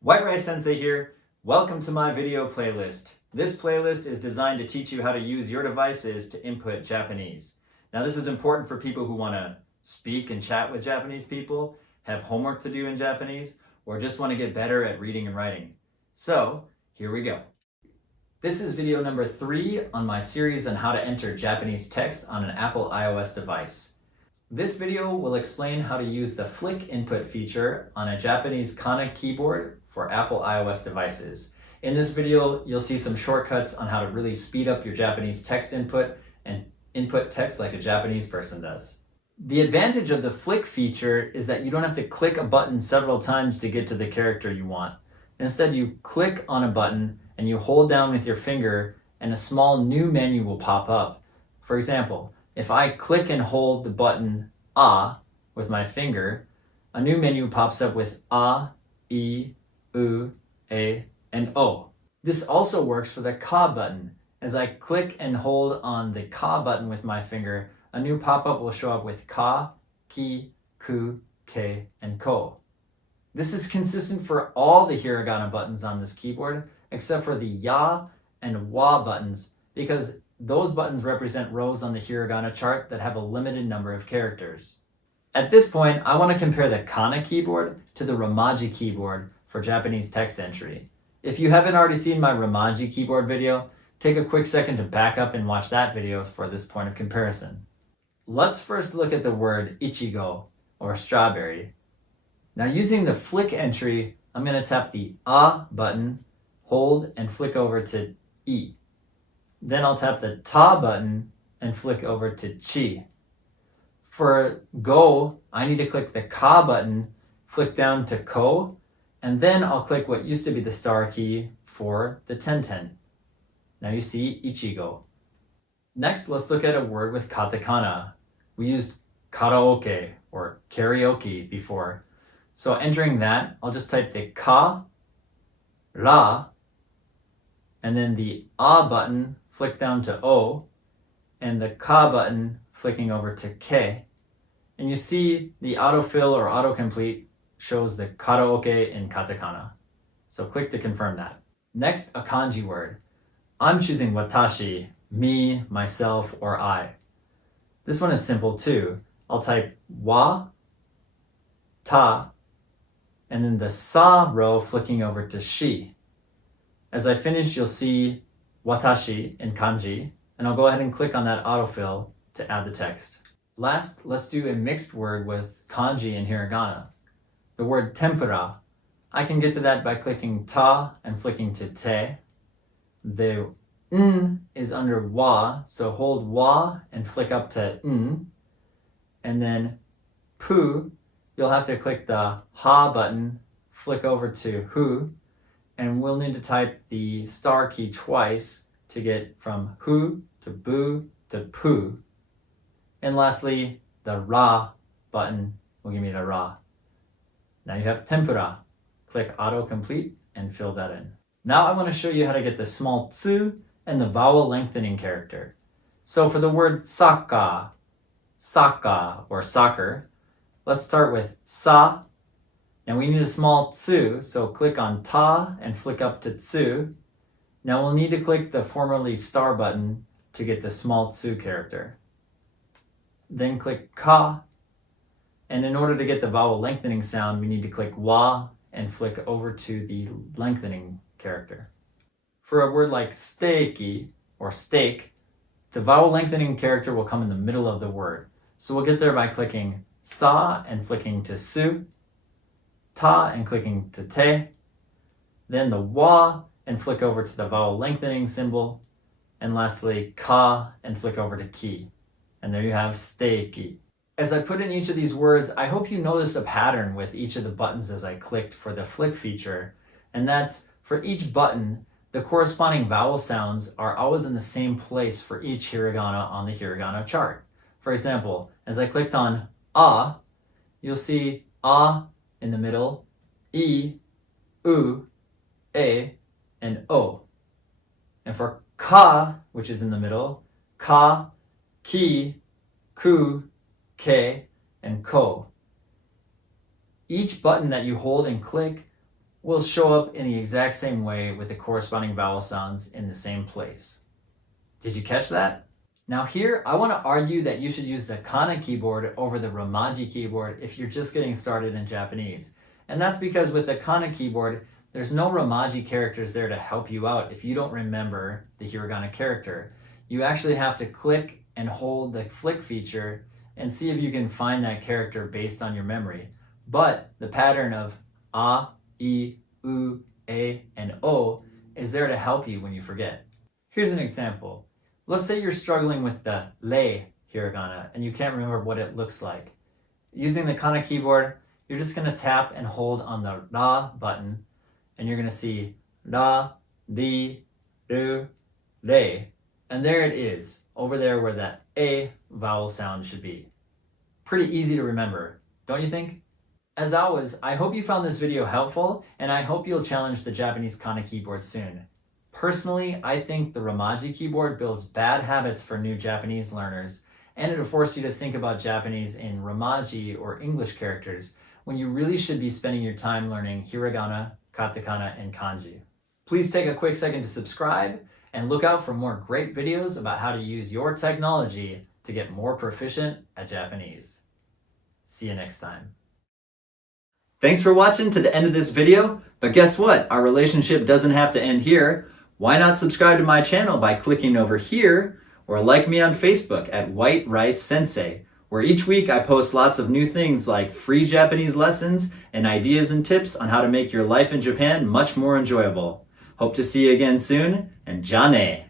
White Rice Sensei here. Welcome to my video playlist. This playlist is designed to teach you how to use your devices to input Japanese. Now this is important for people who want to speak and chat with Japanese people, have homework to do in Japanese, or just want to get better at reading and writing. So here we go. This is video number 3 on my series on how to enter Japanese text on an Apple iOS device. This video will explain how to use the flick input feature on a Japanese Kana keyboard for Apple iOS devices. In this video, you'll see some shortcuts on how to really speed up your Japanese text input and input text like a Japanese person does. The advantage of the flick feature is that you don't have to click a button several times to get to the character you want. Instead, you click on a button and you hold down with your finger and a small new menu will pop up. For example, if I click and hold the button A with my finger, a new menu pops up with A, I, U, A, and O. This also works for the Ka button. As I click and hold on the Ka button with my finger, a new pop-up will show up with Ka, Ki, Ku, Ke, and Ko. This is consistent for all the hiragana buttons on this keyboard, except for the Ya and Wa buttons, because those buttons represent rows on the hiragana chart that have a limited number of characters. At this point, I want to compare the Kana keyboard to the Romaji keyboard for Japanese text entry. If you haven't already seen my Romaji keyboard video, take a quick second to back up and watch that video for this point of comparison. Let's first look at the word ichigo, or strawberry. Now using the flick entry, I'm going to tap the A button, hold, and flick over to I. Then I'll tap the Ta button and flick over to Chi. For Go, I need to click the Ka button, flick down to Ko, and then I'll click what used to be the star key for the ten. Now you see ichigo. Next, let's look at a word with katakana. We used karaoke or karaoke before. So entering that, I'll just type the Ka, Ra, and then the A button, flick down to O, and the Ka button, flicking over to Ke. And you see the autofill or autocomplete shows the karaoke in katakana. So click to confirm that. Next, a kanji word. I'm choosing watashi, me, myself, or I. This one is simple too. I'll type wa, ta, and then the sa row flicking over to shi. As I finish, you'll see watashi in kanji, and I'll go ahead and click on that autofill to add the text. Last, let's do a mixed word with kanji and hiragana. The word tempura. I can get to that by clicking ta and flicking to te. The n is under wa, so hold wa and flick up to n. And then pu, you'll have to click the ha button, flick over to hu, and we'll need to type the star key twice to get from hu to bu to pu. And lastly, the ra button will give me the ra. Now you have tempura. Click autocomplete and fill that in. Now I want to show you how to get the small tsu and the vowel lengthening character. So for the word saka, or soccer, let's start with sa. Now we need a small tsu, so click on ta and flick up to tsu. Now we'll need to click the formerly star button to get the small tsu character. Then click ka, and in order to get the vowel lengthening sound, we need to click wa and flick over to the lengthening character. For a word like steiki or steak, the vowel lengthening character will come in the middle of the word. So we'll get there by clicking sa and flicking to su, ta and clicking to te, then the wa and flick over to the vowel lengthening symbol, and lastly ka and flick over to ki. And there you have steiki. As I put in each of these words, I hope you notice a pattern with each of the buttons as I clicked for the flick feature, and that's for each button, the corresponding vowel sounds are always in the same place for each hiragana on the hiragana chart. For example, as I clicked on A, you'll see A in the middle, I, U, A, and O. And for Ka, which is in the middle, Ka, Ki, Ku, Ke, and Ko. Each button that you hold and click will show up in the exact same way with the corresponding vowel sounds in the same place. Did you catch that? Now here, I want to argue that you should use the Kana keyboard over the Romaji keyboard if you're just getting started in Japanese. And that's because with the Kana keyboard, there's no Romaji characters there to help you out if you don't remember the hiragana character. You actually have to click and hold the flick feature and see if you can find that character based on your memory. But the pattern of A, I, U, E, and O is there to help you when you forget. Here's an example. Let's say you're struggling with the re hiragana and you can't remember what it looks like. Using the Kana keyboard, you're just going to tap and hold on the Ra button and you're going to see Ra, Ri, Ru, Re. And there it is, over there where that A vowel sound should be. Pretty easy to remember, don't you think? As always, I hope you found this video helpful and I hope you'll challenge the Japanese Kana keyboard soon. Personally, I think the Romaji keyboard builds bad habits for new Japanese learners, and it'll force you to think about Japanese in Romaji or English characters when you really should be spending your time learning hiragana, katakana, and kanji. Please take a quick second to subscribe and look out for more great videos about how to use your technology to get more proficient at Japanese. See you next time. Thanks for watching to the end of this video, but guess what? Our relationship doesn't have to end here. Why not subscribe to my channel by clicking over here, or like me on Facebook at White Rice Sensei, where each week I post lots of new things like free Japanese lessons and ideas and tips on how to make your life in Japan much more enjoyable. Hope to see you again soon, and ja ne!